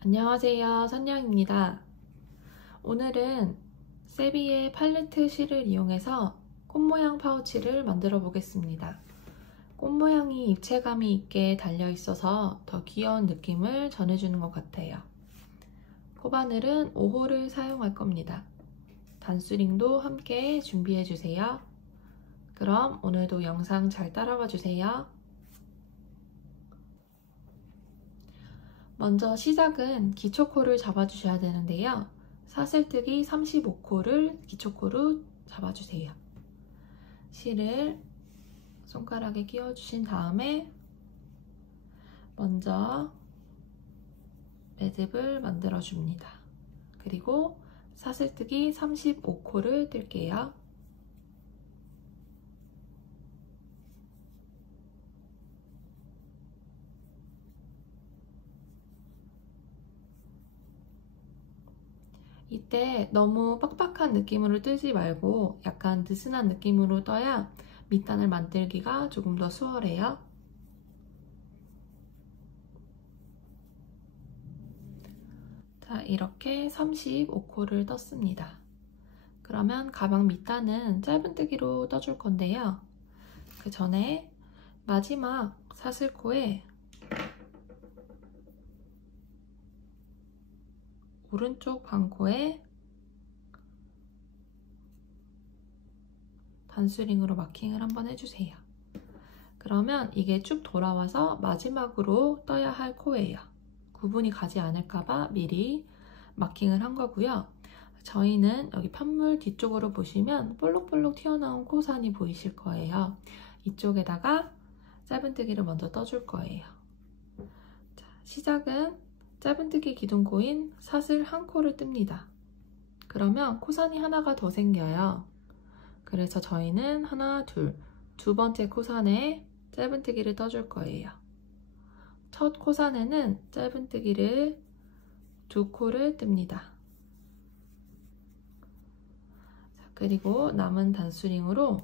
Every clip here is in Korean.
안녕하세요, 선영입니다. 오늘은 세비의 팔레트 실을 이용해서 꽃 모양 파우치를 만들어 보겠습니다. 꽃 모양이 입체감이 있게 달려 있어서 더 귀여운 느낌을 전해주는 것 같아요. 코바늘은 5호를 사용할 겁니다. 단수링도 함께 준비해 주세요. 그럼 오늘도 영상 잘 따라와 주세요. 먼저 시작은 기초코를 잡아주셔야 되는데요. 사슬뜨기 35코를 기초코로 잡아주세요. 실을 손가락에 끼워주신 다음에 먼저 매듭을 만들어줍니다. 그리고 사슬뜨기 35코를 뜰게요. 이때 너무 빡빡한 느낌으로 뜨지 말고 약간 느슨한 느낌으로 떠야 밑단을 만들기가 조금 더 수월해요. 자, 이렇게 35코를 떴습니다. 그러면 가방 밑단은 짧은뜨기로 떠줄 건데요. 그 전에 마지막 사슬코에 오른쪽 반코에 단수링으로 마킹을 한번 해주세요. 그러면 이게 쭉 돌아와서 마지막으로 떠야 할 코예요. 구분이 가지 않을까봐 미리 마킹을 한 거고요. 저희는 여기 편물 뒤쪽으로 보시면 볼록볼록 튀어나온 코산이 보이실 거예요. 이쪽에다가 짧은뜨기를 먼저 떠줄 거예요. 자, 시작은 짧은뜨기 기둥코인 사슬 한 코를 뜹니다. 그러면 코산이 하나가 더 생겨요. 그래서 저희는 하나, 두 번째 코산에 짧은뜨기를 떠줄 거예요. 첫 코산에는 짧은뜨기를 2코를 뜹니다. 자, 그리고 남은 단수링으로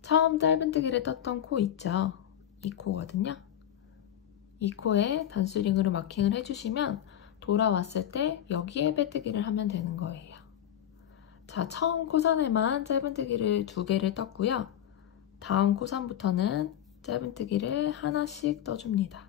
처음 짧은뜨기를 떴던 코 있죠? 이 코거든요. 이 코에 단수링으로 마킹을 해주시면 돌아왔을 때 여기에 빼뜨기를 하면 되는 거예요. 자, 처음 코산에만 짧은뜨기를 2개를 떴고요. 다음 코산부터는 짧은뜨기를 하나씩 떠줍니다.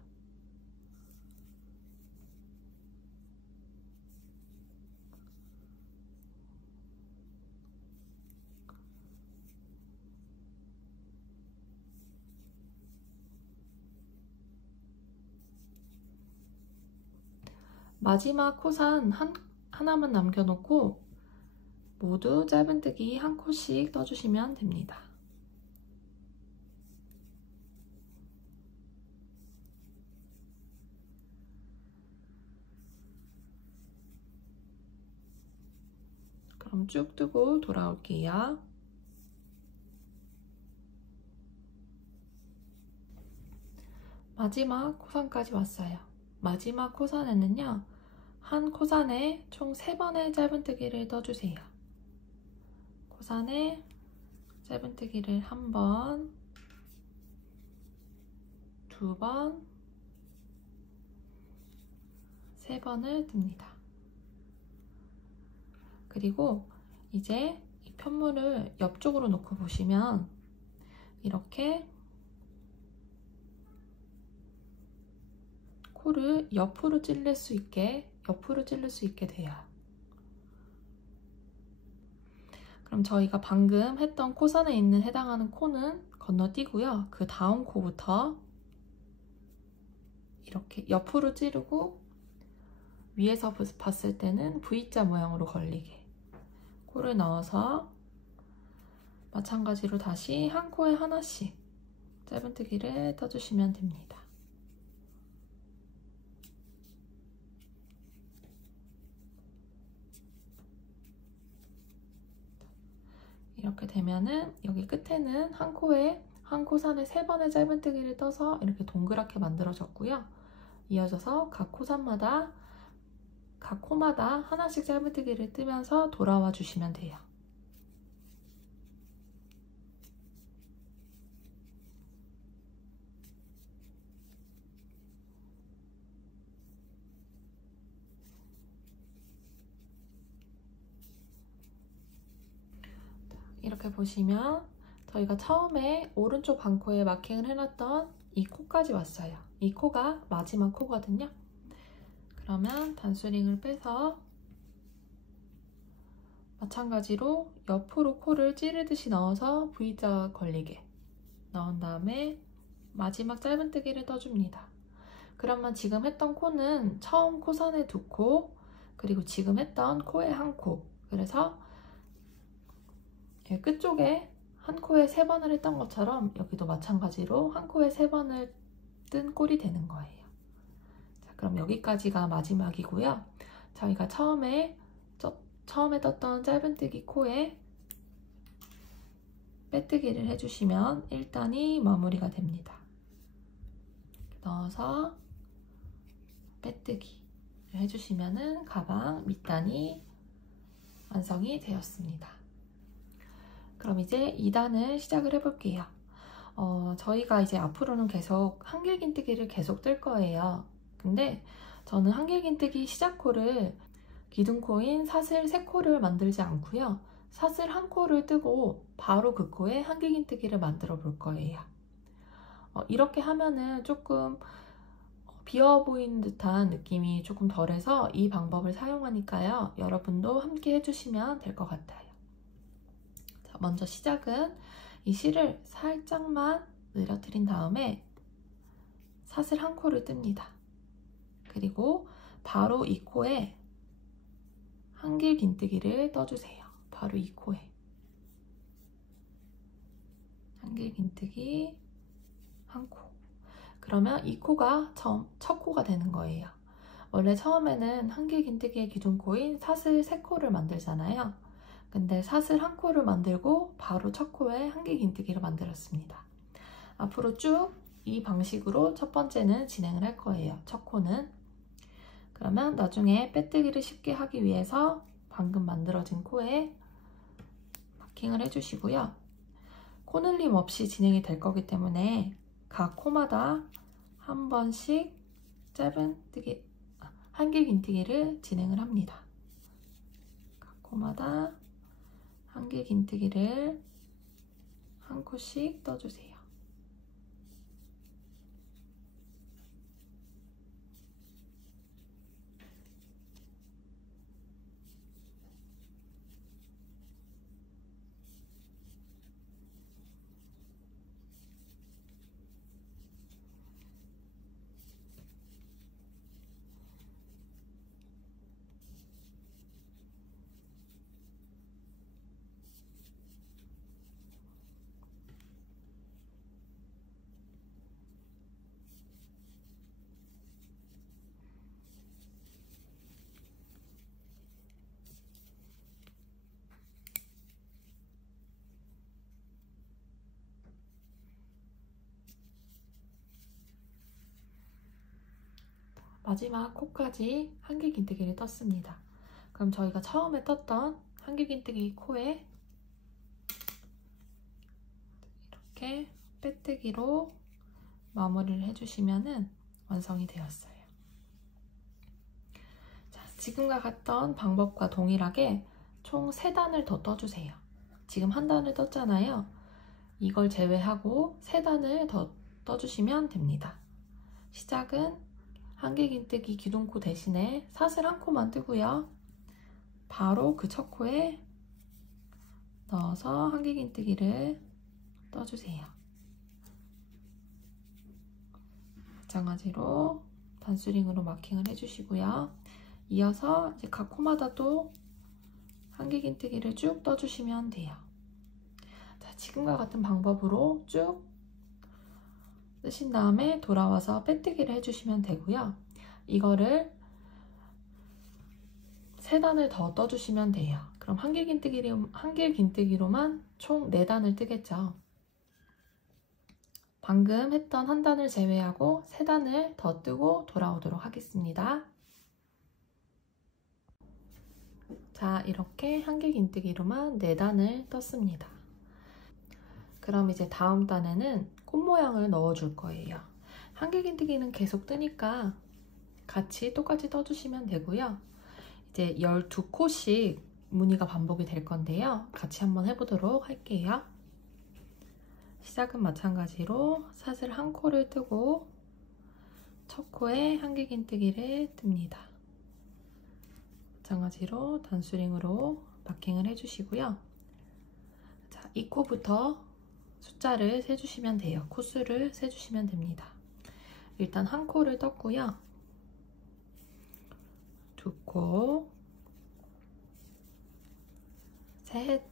마지막 코산 하나만 남겨놓고 모두 짧은뜨기 한 코씩 떠주시면 됩니다. 그럼 쭉 뜨고 돌아올게요. 마지막 코산까지 왔어요. 마지막 코산에는요, 한 코산에 총 3번의 짧은뜨기를 떠주세요. 코산에 짧은뜨기를 1번, 2번, 3번을 뜹니다. 그리고 이제 이 편물을 옆쪽으로 놓고 보시면 이렇게 코를 옆으로 찔릴 수 있게 돼요. 그럼 저희가 방금 했던 코선에 있는 해당하는 코는 건너뛰고요. 그 다음 코부터 이렇게 옆으로 찌르고 위에서 봤을 때는 V자 모양으로 걸리게 코를 넣어서 마찬가지로 다시 한 코에 하나씩 짧은뜨기를 떠주시면 됩니다. 이렇게 되면은 여기 끝에는 한 코에 한 코산에 3번의 짧은뜨기를 떠서 이렇게 동그랗게 만들어졌고요. 이어져서 각 코마다 하나씩 짧은뜨기를 뜨면서 돌아와 주시면 돼요. 이렇게 보시면 저희가 처음에 오른쪽 반코에 마킹을 해놨던 이 코까지 왔어요. 이 코가 마지막 코거든요. 그러면 단수링을 빼서 마찬가지로 옆으로 코를 찌르듯이 넣어서 V자 걸리게 넣은 다음에 마지막 짧은뜨기를 떠줍니다. 그러면 지금 했던 코는 처음 코선에 2코, 그리고 지금 했던 코에 1코, 그래서 끝쪽에 한 코에 3번을 했던 것처럼 여기도 마찬가지로 한 코에 3번을 뜬 꼴이 되는 거예요. 자, 그럼 여기까지가 마지막이고요. 저희가 처음에 떴던 짧은뜨기 코에 빼뜨기를 해주시면 1단이 마무리가 됩니다. 넣어서 빼뜨기를 해주시면은 가방 밑단이 완성이 되었습니다. 그럼 이제 2단을 시작을 해볼게요. 저희가 이제 앞으로는 계속 한길긴뜨기를 계속 뜰 거예요. 근데 저는 한길긴뜨기 시작코를 기둥코인 사슬 3코를 만들지 않고요. 사슬 1코를 뜨고 바로 그 코에 한길긴뜨기를 만들어 볼 거예요. 이렇게 하면은 조금 비어 보이는 듯한 느낌이 조금 덜해서 이 방법을 사용하니까요. 여러분도 함께 해주시면 될 것 같아요. 자, 먼저 시작은 이 실을 살짝만 늘어뜨린 다음에 사슬 1코를 뜹니다. 그리고 바로 이 코에 한길긴뜨기를 떠주세요. 바로 이 코에 한길긴뜨기 1코. 그러면 이 코가 첫 코가 되는 거예요. 원래 처음에는 한길긴뜨기의 기둥코인 사슬 3코를 만들잖아요. 근데 사슬 1코를 만들고 바로 첫 코에 한길긴뜨기를 만들었습니다. 앞으로 쭉 이 방식으로 첫 번째는 진행을 할 거예요. 첫 코는. 그러면 나중에 빼뜨기를 쉽게 하기 위해서 방금 만들어진 코에 마킹을 해주시고요. 코늘림 없이 진행이 될 거기 때문에 각 코마다 한 번씩 짧은뜨기, 한길긴뜨기를 진행을 합니다. 각 코마다 한길긴뜨기를 1코씩 떠주세요. 마지막 코까지 한길긴뜨기를 떴습니다. 그럼 저희가 처음에 떴던 한길긴뜨기 코에 이렇게 빼뜨기로 마무리를 해주시면 완성이 되었어요. 자, 지금과 같던 방법과 동일하게 총 3단을 더 떠주세요. 지금 1단을 떴잖아요. 이걸 제외하고 3단을 더 떠주시면 됩니다. 시작은 한길긴뜨기 기둥코 대신에 사슬 1코만 뜨고요. 바로 그 첫 코에 넣어서 한길긴뜨기를 떠주세요. 마찬가지로 단수링으로 마킹을 해주시고요. 이어서 이제 각 코마다 또 한길긴뜨기를 쭉 떠주시면 돼요. 자, 지금과 같은 방법으로 쭉 뜨신 다음에 돌아와서 빼뜨기를 해주시면 되고요. 이거를 3단을 더 떠주시면 돼요. 그럼 한길긴뜨기로만 총 4단을 뜨겠죠. 방금 했던 1단을 제외하고 3단을 더 뜨고 돌아오도록 하겠습니다. 자, 이렇게 한길긴뜨기로만 4단을 떴습니다. 그럼 이제 다음 단에는 꽃 모양을 넣어줄 거예요. 한길긴뜨기는 계속 뜨니까 같이 똑같이 떠주시면 되고요. 이제 12코씩 무늬가 반복이 될 건데요. 같이 한번 해보도록 할게요. 시작은 마찬가지로 사슬 한 코를 뜨고 첫 코에 한길긴뜨기를 뜹니다. 마찬가지로 단수링으로 마킹을 해주시고요. 자, 이 코부터 숫자를 세주시면 돼요. 코수를 세주시면 됩니다. 일단 한 코를 떴고요. 두 코, 셋,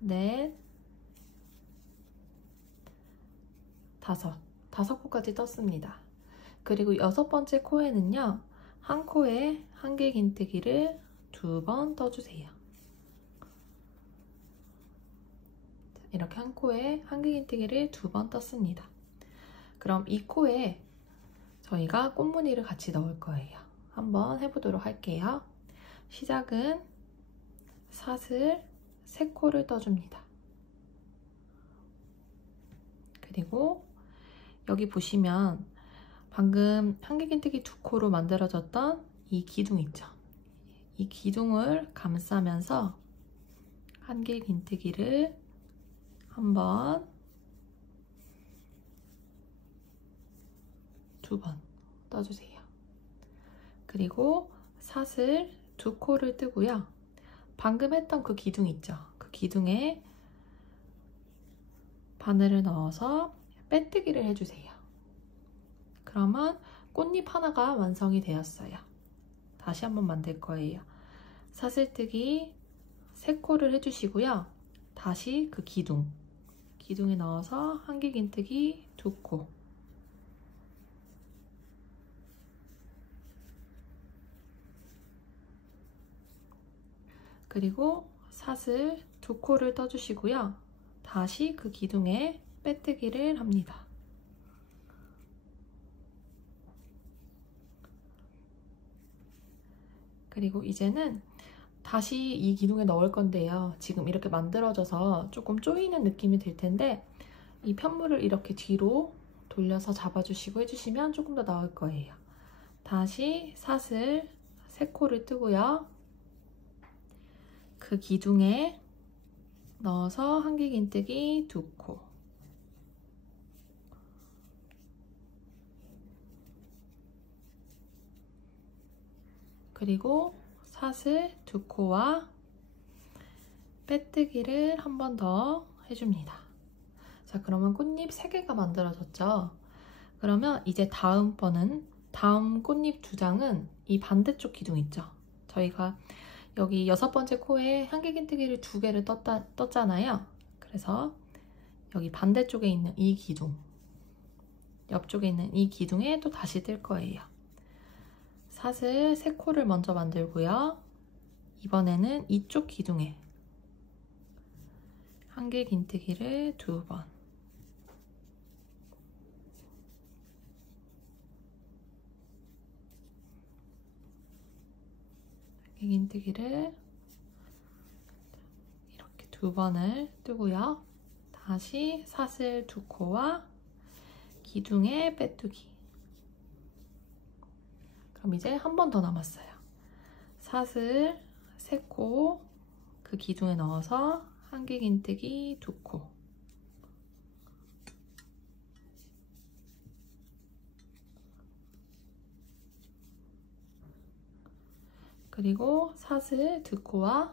넷, 다섯 코까지 떴습니다. 그리고 여섯 번째 코에는요, 한 코에 한길긴뜨기를 2번 떠주세요. 이렇게 한 코에 한길긴뜨기를 2번 떴습니다. 그럼 이 코에 저희가 꽃무늬를 같이 넣을 거예요. 한번 해보도록 할게요. 시작은 사슬 3코를 떠줍니다. 그리고 여기 보시면 방금 한길긴뜨기 2코로 만들어졌던 이 기둥 있죠? 이 기둥을 감싸면서 한길긴뜨기를 한번, 2번 떠주세요. 그리고 사슬 2코를 뜨고요. 방금 했던 그 기둥 있죠? 그 기둥에 바늘을 넣어서 빼뜨기를 해주세요. 그러면 꽃잎 하나가 완성이 되었어요. 다시 한번 만들 거예요. 사슬뜨기 3코를 해주시고요. 다시 그 기둥에 넣어서 한길긴뜨기 2코, 그리고 사슬 2코를 떠주시고요. 다시 그 기둥에 빼뜨기를 합니다. 그리고 이제는 다시 이 기둥에 넣을 건데요. 지금 이렇게 만들어져서 조금 조이는 느낌이 들 텐데 이 편물을 이렇게 뒤로 돌려서 잡아주시고 해주시면 조금 더 나을 거예요. 다시 사슬 3코를 뜨고요. 그 기둥에 넣어서 한길긴뜨기 2코, 그리고 사슬 2코와 빼뜨기를 한 번 더 해줍니다. 자, 그러면 꽃잎 3개가 만들어졌죠? 그러면 이제 다음 꽃잎 2장은 이 반대쪽 기둥 있죠? 저희가 여기 6번째 코에 한길긴뜨기를 2개를 떴잖아요. 그래서 여기 반대쪽에 있는 이 기둥, 옆쪽에 있는 이 기둥에 또 다시 뜰 거예요. 사슬 3코를 먼저 만들고요. 이번에는 이쪽 기둥에 한길긴뜨기를 2번, 한길긴뜨기를 이렇게 2번을 뜨고요. 다시 사슬 2코와 기둥에 빼뜨기. 그럼 이제 한 번 더 남았어요. 사슬 3코, 그 기둥에 넣어서 한길긴뜨기 2코, 그리고 사슬 2코와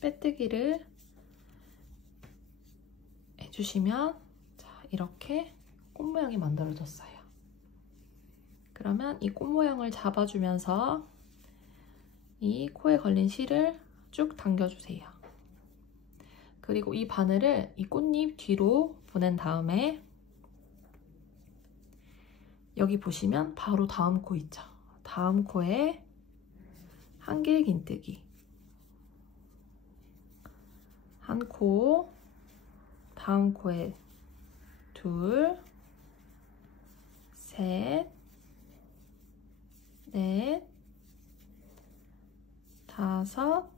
빼뜨기를 해주시면 자, 이렇게 꽃 모양이 만들어졌어요. 그러면 이 꽃 모양을 잡아주면서 이 코에 걸린 실을 쭉 당겨주세요. 그리고 이 바늘을 이 꽃잎 뒤로 보낸 다음에 여기 보시면 바로 다음 코 있죠? 다음 코에 한길긴뜨기 한 코, 다음 코에 2, 3, 4, 5,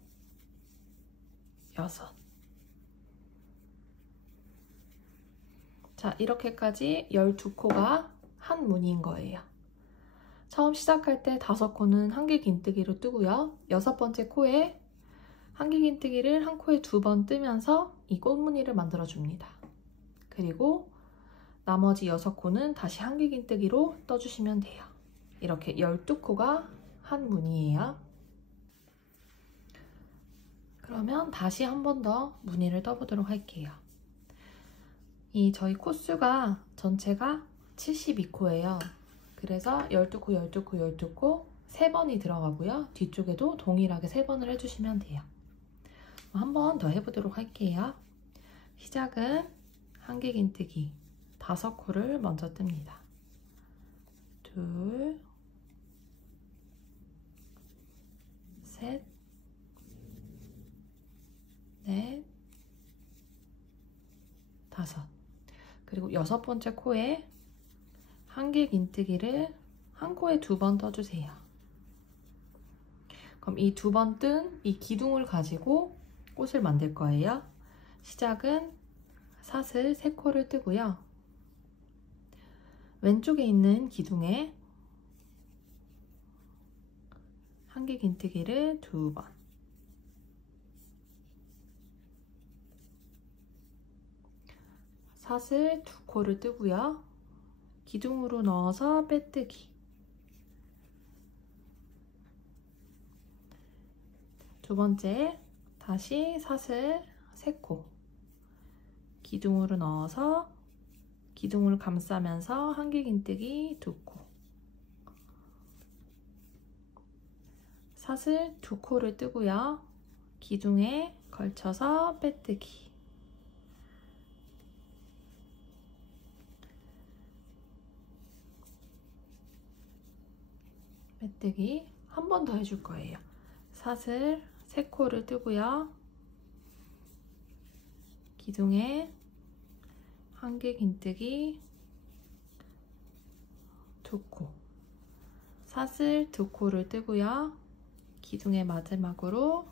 6. 자, 이렇게까지 12코가 한 무늬인 거예요. 처음 시작할 때 5코는 한길 긴뜨기로 뜨고요. 6번째 코에 한길 긴뜨기를 한 코에 2번 뜨면서 이 꽃무늬를 만들어 줍니다. 그리고 나머지 6코는 다시 한길 긴뜨기로 떠주시면 돼요. 이렇게 12코가 한 무늬예요. 그러면 다시 한 번 더 무늬를 떠보도록 할게요. 이 저희 코수가 전체가 72코예요. 그래서 12코, 12코, 12코 3번이 들어가고요. 뒤쪽에도 동일하게 3번을 해주시면 돼요. 한 번 더 해보도록 할게요. 시작은 한길 긴뜨기 5코를 먼저 뜹니다. 2, 셋, 넷, 5. 그리고 6번째 코에 한길 긴뜨기를 한 코에 2번 떠주세요. 그럼 이 2번 뜬 이 기둥을 가지고 꽃을 만들 거예요. 시작은 사슬 3코를 뜨고요. 왼쪽에 있는 기둥에 한길 긴뜨기를 2번, 사슬 2코를 뜨고요. 기둥으로 넣어서 빼뜨기. 두 번째, 다시 사슬 3코. 기둥으로 넣어서 기둥을 감싸면서 한길 긴뜨기 2코. 사슬 2코를 뜨고요. 기둥에 걸쳐서 빼뜨기. 빼뜨기 한 번 더 해줄 거예요. 사슬 3코를 뜨고요. 기둥에 한길 긴뜨기 2코. 사슬 2코를 뜨고요. 기둥의 마지막으로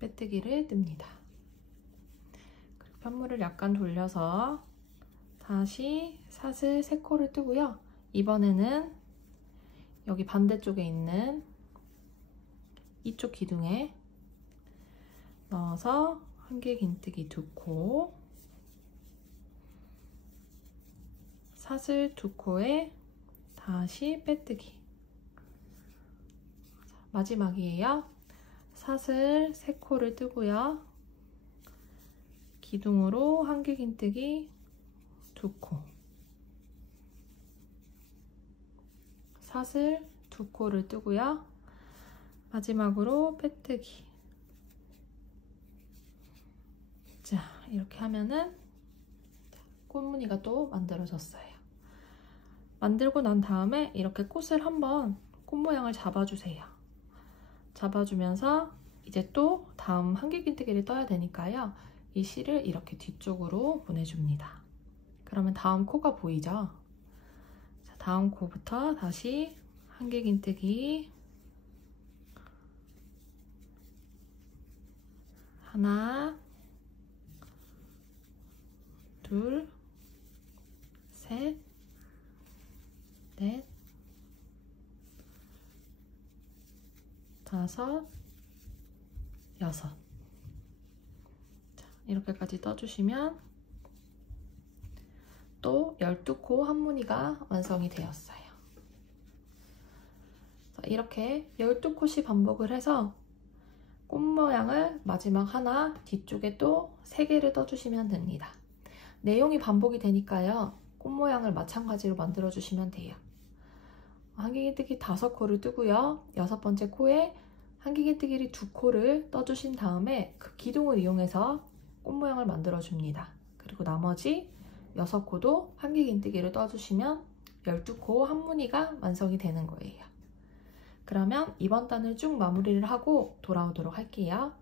빼뜨기를 뜹니다. 그리고 편물을 약간 돌려서 다시 사슬 3코를 뜨고요. 이번에는 여기 반대쪽에 있는 이쪽 기둥에 넣어서 한길 긴뜨기 2코, 사슬 2코에 다시 빼뜨기. 마지막이에요. 사슬 3코를 뜨고요. 기둥으로 한길 긴뜨기 2코, 사슬 2코를 뜨고요. 마지막으로 빼뜨기. 자, 이렇게 하면은 꽃무늬가 또 만들어졌어요. 만들고 난 다음에 이렇게 꽃을 한번 꽃 모양을 잡아주세요. 잡아주면서 이제 또 다음 한길 긴뜨기를 떠야 되니까요. 이 실을 이렇게 뒤쪽으로 보내줍니다. 그러면 다음 코가 보이죠? 자, 다음 코부터 다시 한길 긴뜨기 하나, 둘, 셋, 넷, 5, 6. 자, 이렇게까지 떠주시면 또 12코 한 무늬가 완성이 되었어요. 자, 이렇게 12콧이 반복을 해서 꽃 모양을 마지막 하나, 뒤쪽에 또 3개를 떠주시면 됩니다. 내용이 반복이 되니까요. 꽃 모양을 마찬가지로 만들어 주시면 돼요. 한길 긴뜨기 5코를 뜨고요. 6번째 코에 한길 긴뜨기를 2코를 떠주신 다음에 그 기둥을 이용해서 꽃 모양을 만들어 줍니다. 그리고 나머지 6코도 한길 긴뜨기를 떠주시면 12코 한 무늬가 완성이 되는 거예요. 그러면 이번 단을 쭉 마무리를 하고 돌아오도록 할게요.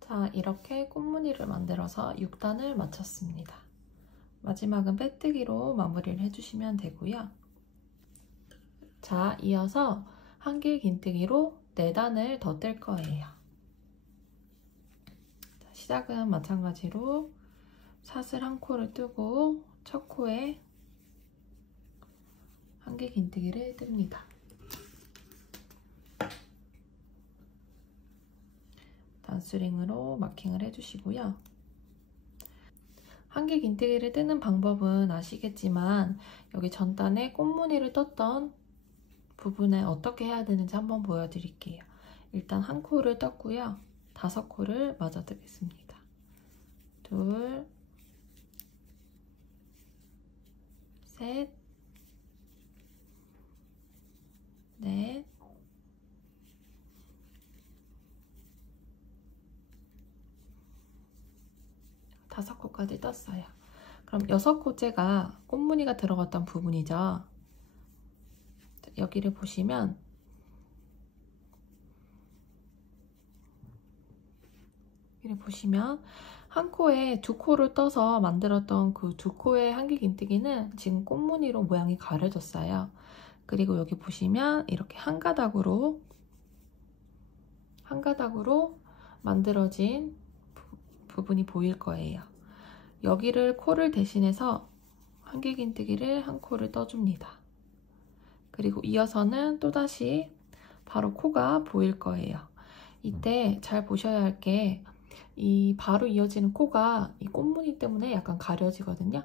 자, 이렇게 꽃무늬를 만들어서 6단을 마쳤습니다. 마지막은 빼뜨기로 마무리를 해주시면 되고요. 자, 이어서 한길 긴뜨기로 4단을 더 뜰 거예요. 자, 시작은 마찬가지로 사슬 1코를 뜨고 첫 코에 한길긴뜨기를 뜹니다. 단수링으로 마킹을 해주시고요. 한길긴뜨기를 뜨는 방법은 아시겠지만 여기 전단에 꽃무늬를 떴던 부분에 어떻게 해야 되는지 한번 보여드릴게요. 일단 한 코를 떴고요. 5코를 마저 뜨겠습니다. 둘, 셋, 넷, 다섯 코까지 떴어요. 그럼 6코째가 꽃무늬가 들어갔던 부분이죠. 여기를 보시면 한 코에 2코를 떠서 만들었던 그 2코의 한길긴뜨기는 지금 꽃무늬로 모양이 가려졌어요. 그리고 여기 보시면 이렇게 한 가닥으로 만들어진 부분이 보일 거예요. 여기를 코를 대신해서 한길긴뜨기를 한 코를 떠줍니다. 그리고 이어서는 또다시 바로 코가 보일 거예요. 이때 잘 보셔야 할 게 이 바로 이어지는 코가 이 꽃무늬 때문에 약간 가려지거든요.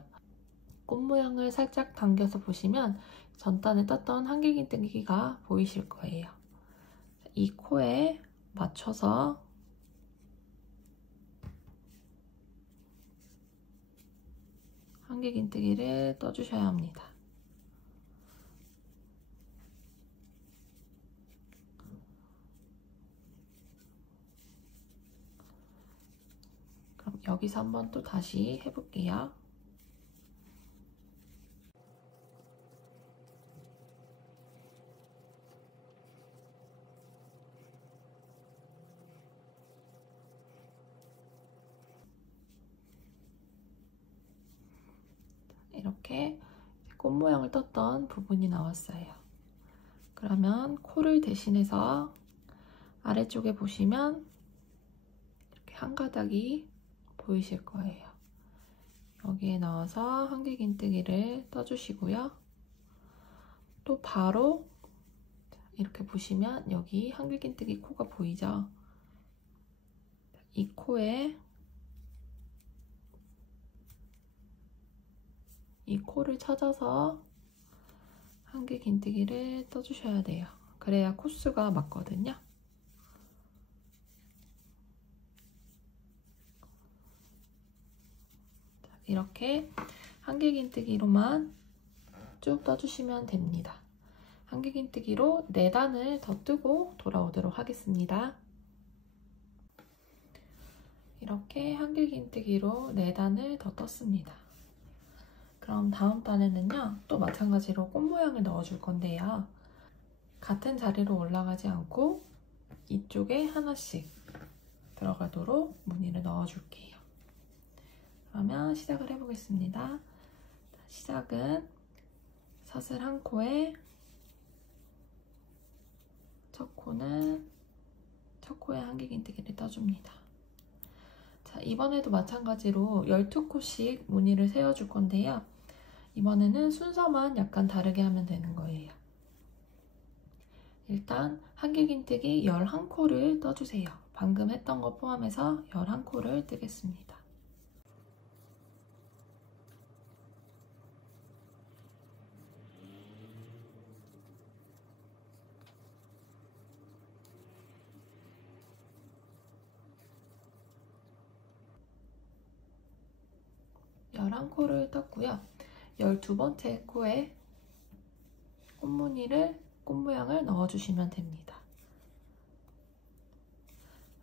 꽃 모양을 살짝 당겨서 보시면 전단에 떴던 한길긴뜨기가 보이실 거예요. 이 코에 맞춰서 한길긴뜨기를 떠주셔야 합니다. 그럼 여기서 한번 또 다시 해볼게요. 이렇게 꽃 모양을 떴던 부분이 나왔어요. 그러면 코를 대신해서 아래쪽에 보시면 이렇게 한 가닥이 보이실 거예요. 여기에 넣어서 한길긴뜨기를 떠주시고요. 또 바로 이렇게 보시면 여기 한길긴뜨기 코가 보이죠? 이 코를 찾아서 한길긴뜨기를 떠주셔야 돼요. 그래야 코수가 맞거든요. 이렇게 한길긴뜨기로만 쭉 떠주시면 됩니다. 한길긴뜨기로 4단을 더 뜨고 돌아오도록 하겠습니다. 이렇게 한길긴뜨기로 4단을 더 떴습니다. 그럼 다음 단에는요, 또 마찬가지로 꽃 모양을 넣어줄 건데요. 같은 자리로 올라가지 않고 이쪽에 하나씩 들어가도록 무늬를 넣어줄게요. 그러면 시작을 해보겠습니다. 시작은 사슬 한 코에 첫 코에 한길긴뜨기를 떠줍니다. 자, 이번에도 마찬가지로 12코씩 무늬를 세워줄 건데요. 이번에는 순서만 약간 다르게 하면 되는 거예요. 일단 한길긴뜨기 11코를 떠주세요. 방금 했던 거 포함해서 11코를 뜨겠습니다. 한 코를 떴고요. 12번째 코에 꽃 모양을 넣어주시면 됩니다.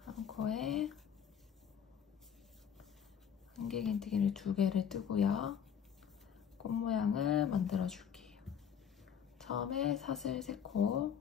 한 코에 한길긴뜨기를 2개를 뜨고요. 꽃 모양을 만들어 줄게요. 처음에 사슬 3코,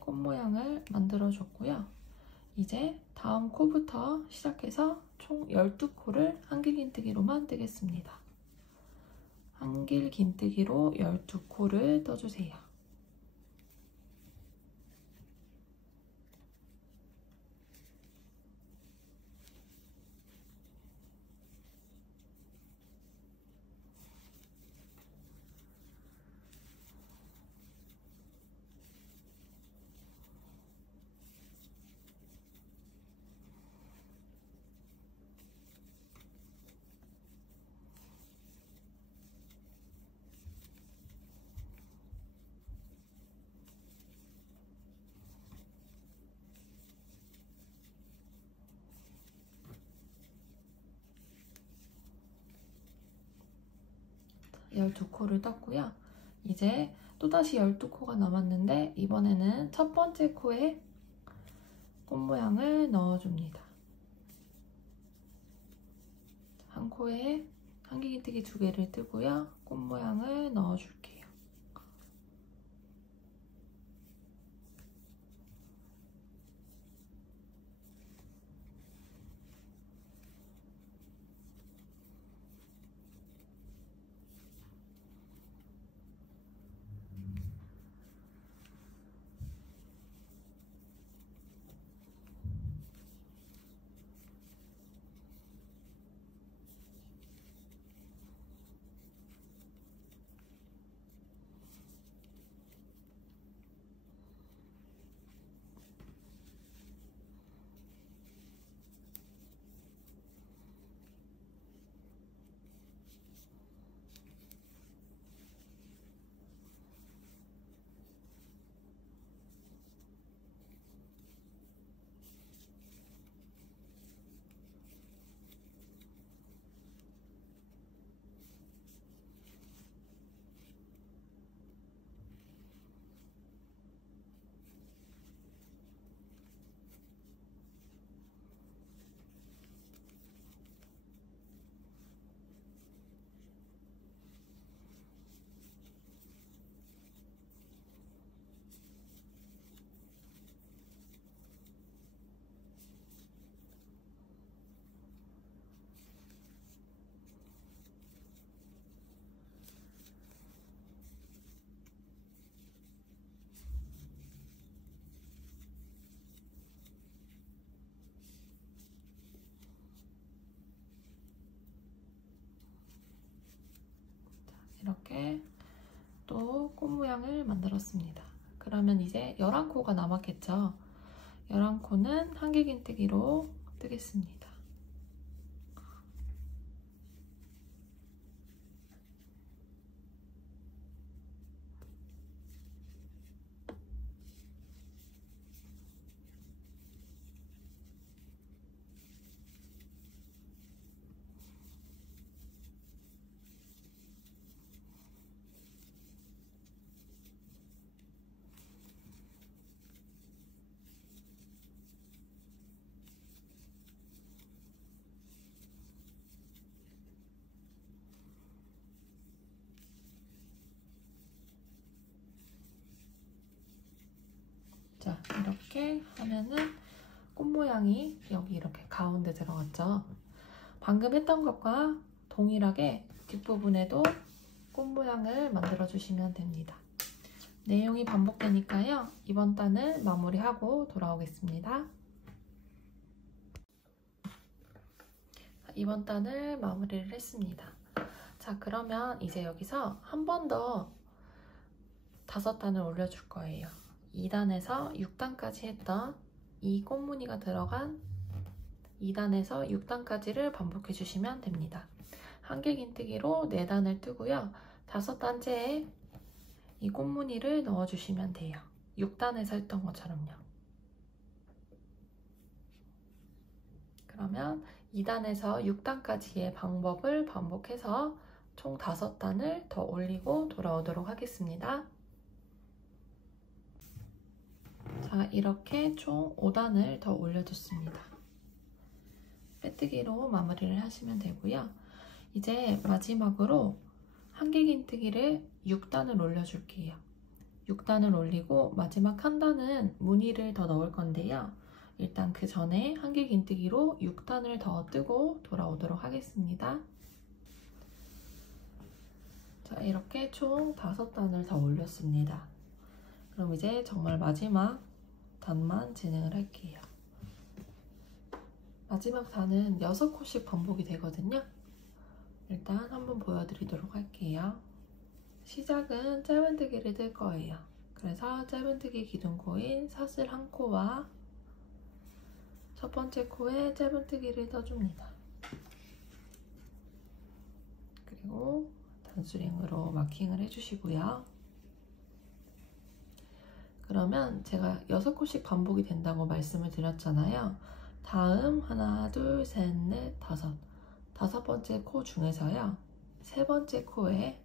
꽃 모양을 만들어 줬고요. 이제 다음 코부터 시작해서 총 12코를 한길긴뜨기로만 뜨겠습니다. 한길긴뜨기로 12코를 떠주세요. 자, 12코를 떴고요. 이제 또다시 12코가 남았는데 이번에는 첫 번째 코에 꽃 모양을 넣어줍니다. 한 코에 한길긴뜨기 2개를 뜨고요. 꽃 모양을 넣어줄게요. 이렇게 또 꽃 모양을 만들었습니다. 그러면 이제 11코가 남았겠죠? 11코는 한길긴뜨기로 뜨겠습니다. 자, 이렇게 하면은 꽃 모양이 여기 이렇게 가운데 들어갔죠? 방금 했던 것과 동일하게 뒷부분에도 꽃 모양을 만들어 주시면 됩니다. 내용이 반복되니까요. 이번 단을 마무리하고 돌아오겠습니다. 이번 단을 마무리를 했습니다. 자, 그러면 이제 여기서 한 번 더 5단을 올려줄 거예요. 2단에서 6단까지 했던 이 꽃무늬가 들어간 2단에서 6단까지를 반복해 주시면 됩니다. 한길긴뜨기로 4단을 뜨고요. 5단째에 이 꽃무늬를 넣어주시면 돼요. 6단에서 했던 것처럼요. 그러면 2단에서 6단까지의 방법을 반복해서 총 5단을 더 올리고 돌아오도록 하겠습니다. 자, 이렇게 총 5단을 더 올려줬습니다. 빼뜨기로 마무리를 하시면 되고요. 이제 마지막으로 한길긴뜨기를 6단을 올려줄게요. 6단을 올리고 마지막 한 단은 무늬를 더 넣을 건데요. 일단 그 전에 한길긴뜨기로 6단을 더 뜨고 돌아오도록 하겠습니다. 자, 이렇게 총 5단을 더 올렸습니다. 그럼 이제 정말 마지막 단만 진행을 할게요. 마지막 단은 6코씩 반복이 되거든요. 일단 한번 보여드리도록 할게요. 시작은 짧은뜨기를 뜰 거예요. 그래서 짧은뜨기 기둥코인 사슬 1코와 첫 번째 코에 짧은뜨기를 떠줍니다. 그리고 단수링으로 마킹을 해주시고요. 그러면 제가 6코씩 반복이 된다고 말씀을 드렸잖아요. 다음 하나, 둘, 셋, 넷, 다섯 번째 코 중에서요. 세 번째 코에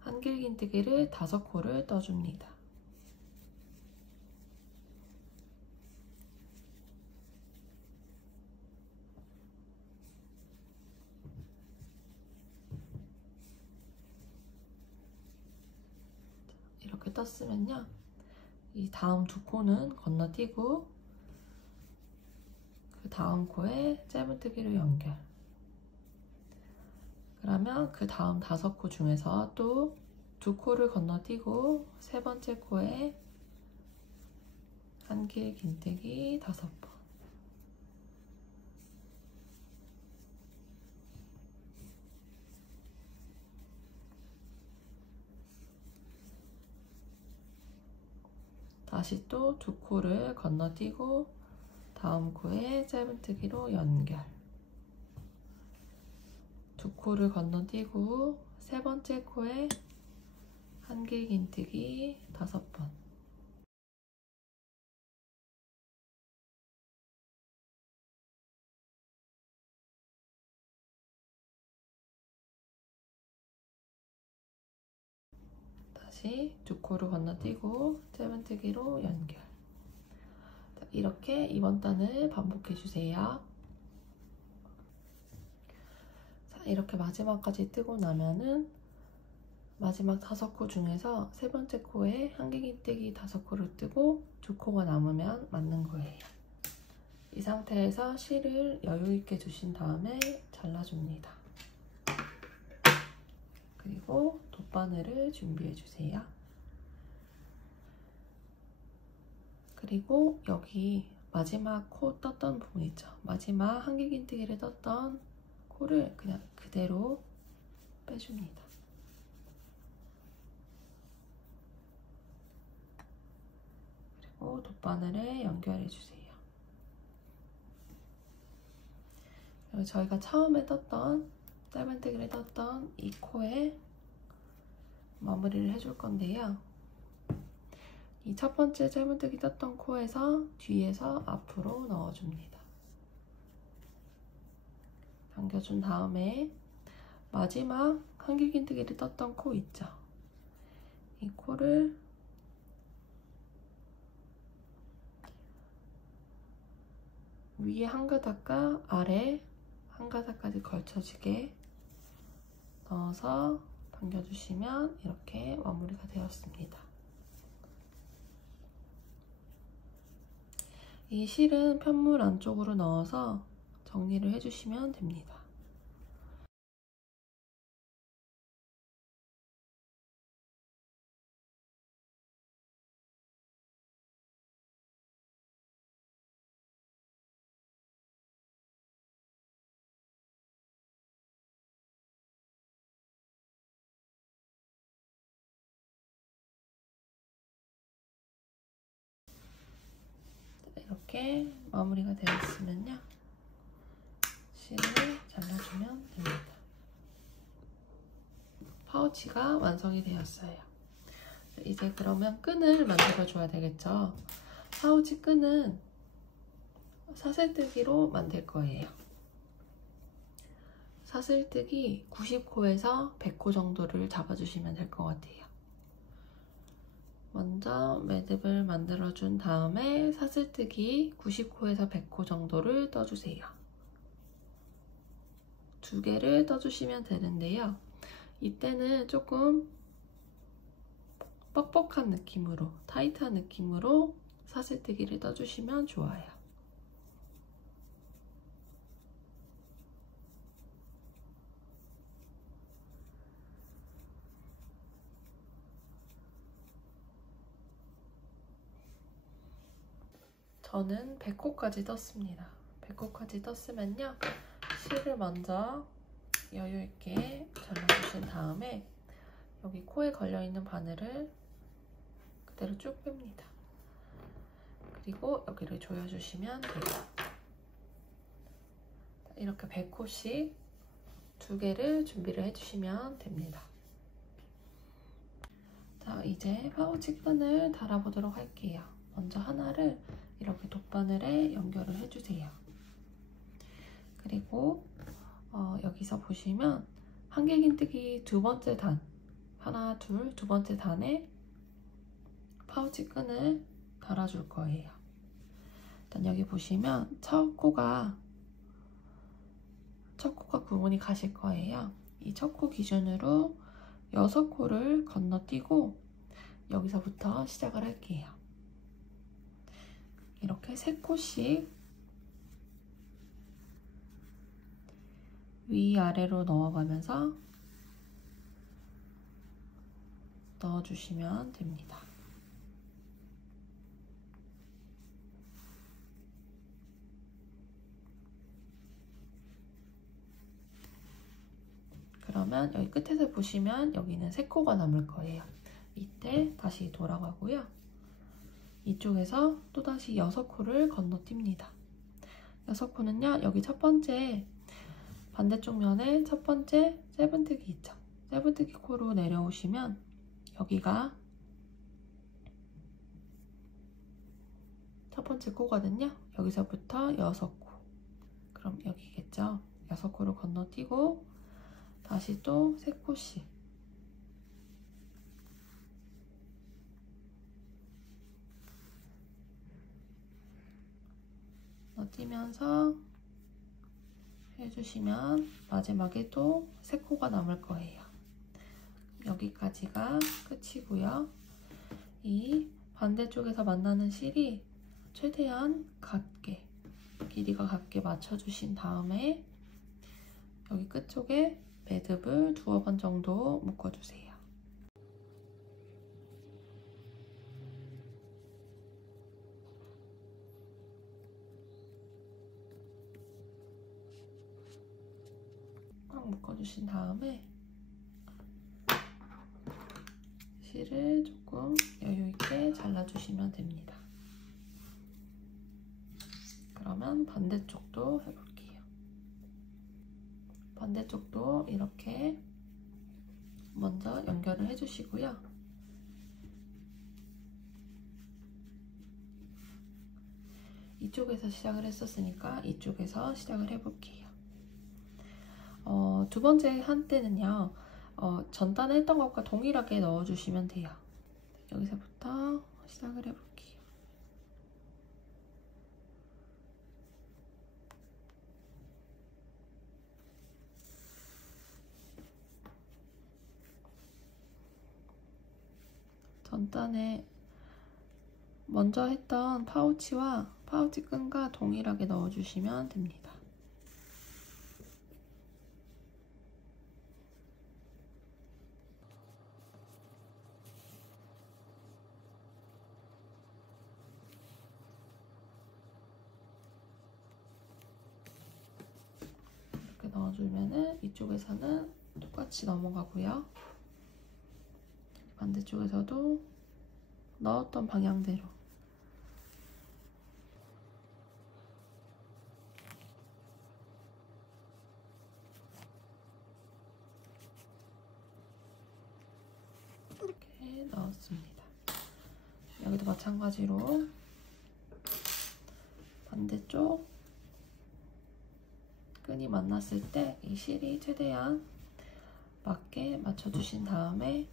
한길긴뜨기를 5코를 떠줍니다. 이렇게 떴으면요. 이 다음 두 코는 건너뛰고 그 다음 코에 짧은뜨기로 연결. 그러면 그 다음 5코 중에서 또 2코를 건너뛰고 세 번째 코에 한길긴뜨기 5번. 다시 또 2코를 건너뛰고 다음 코에 짧은뜨기로 연결. 2코를 건너뛰고 세 번째 코에 한길긴뜨기 5번. 다시 2코를 건너뛰고 짧은뜨기로 연결. 자, 이렇게 이번 단을 반복해 주세요. 자, 이렇게 마지막까지 뜨고 나면은 마지막 5코 중에서 세 번째 코에 한길긴뜨기 5코를 뜨고 2코가 남으면 맞는 거예요. 이 상태에서 실을 여유 있게 주신 다음에 잘라줍니다. 그리고 돗바늘을 준비해 주세요. 그리고 여기 마지막 코 떴던 부분 있죠? 마지막 한길긴뜨기를 떴던 코를 그냥 그대로 빼줍니다. 그리고 돗바늘에 연결해 주세요. 그리고 저희가 처음에 떴던 짧은뜨기를 떴던 이 코에 마무리를 해줄 건데요. 이 첫 번째 짧은뜨기 떴던 코에서 뒤에서 앞으로 넣어줍니다. 당겨준 다음에 마지막 한길긴뜨기를 떴던 코 있죠? 이 코를 위에 한 가닥과 아래 한 가닥까지 걸쳐지게 넣어서 당겨주시면 이렇게 마무리가 되었습니다. 이 실은 편물 안쪽으로 넣어서 정리를 해주시면 됩니다. 이렇게 마무리가 되었으면요. 실을 잘라주면 됩니다. 파우치가 완성이 되었어요. 이제 그러면 끈을 만들어 줘야 되겠죠. 파우치 끈은 사슬뜨기로 만들 거예요. 사슬뜨기 90코에서 100코 정도를 잡아주시면 될 것 같아요. 먼저 매듭을 만들어준 다음에 사슬뜨기 90코에서 100코 정도를 떠주세요. 2개를 떠주시면 되는데요. 이때는 조금 뻑뻑한 느낌으로, 타이트한 느낌으로 사슬뜨기를 떠주시면 좋아요. 저는 100코까지 떴습니다. 100코까지 떴으면요, 실을 먼저 여유있게 잘라주신 다음에 여기 코에 걸려있는 바늘을 그대로 쭉 뺍니다. 그리고 여기를 조여주시면 돼요. 이렇게 100코씩 2개를 준비를 해주시면 됩니다. 자, 이제 파우치 끈을 달아보도록 할게요. 먼저 하나를 이렇게 돗바늘에 연결을 해주세요. 그리고 여기서 보시면 한길긴뜨기 2번째 단, 하나, 둘, 2번째 단에 파우치 끈을 달아줄 거예요. 일단 여기 보시면 첫 코가 구분이 가실 거예요. 이 첫 코 기준으로 6코를 건너뛰고 여기서부터 시작을 할게요. 이렇게 3코씩 위아래로 넣어가면서 넣어주시면 됩니다. 그러면 여기 끝에서 보시면 여기는 3코가 남을 거예요. 이때 다시 돌아가고요. 이쪽에서 또다시 6코를 건너뜁니다. 6코는요, 여기 첫 번째 반대쪽 면에 첫 번째 짧은뜨기 있죠? 짧은뜨기 코로 내려오시면 여기가 첫 번째 코거든요. 여기서부터 6코. 그럼 여기겠죠? 6코를 건너뛰고 다시 또 3코씩 넣어뛰면서 해주시면 마지막에 또 3코가 남을 거예요. 여기까지가 끝이고요. 이 반대쪽에서 만나는 실이 최대한 같게, 길이가 같게 맞춰주신 다음에 여기 끝쪽에 매듭을 2번 정도 묶어주세요. 꽉 묶어주신 다음에 실을 조금 여유있게 잘라주시면 됩니다. 그러면 반대쪽도 해볼게요. 반대쪽도 이렇게 먼저 연결을 해주시고요. 이쪽에서 시작을 했었으니까 이쪽에서 시작을 해볼게요. 2번째 한 때는요, 전단에 했던 것과 동일하게 넣어주시면 돼요. 여기서부터 시작을 해볼게요. 전단에 먼저 했던 파우치와 파우치 끈과 동일하게 넣어주시면 됩니다. 이렇게 넣어주면은 이쪽에서는 똑같이 넘어가고요. 반대쪽에서도 넣었던 방향대로 이렇게 넣었습니다. 여기도 마찬가지로 반대쪽 끈이 만났을 때 이 실이 최대한 맞게 맞춰주신 다음에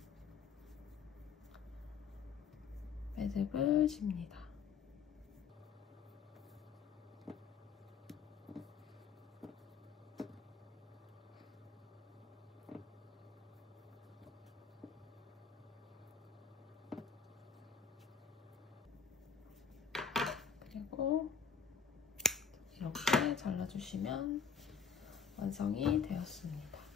매듭을 집니다. 잘라주시면 완성이 되었습니다.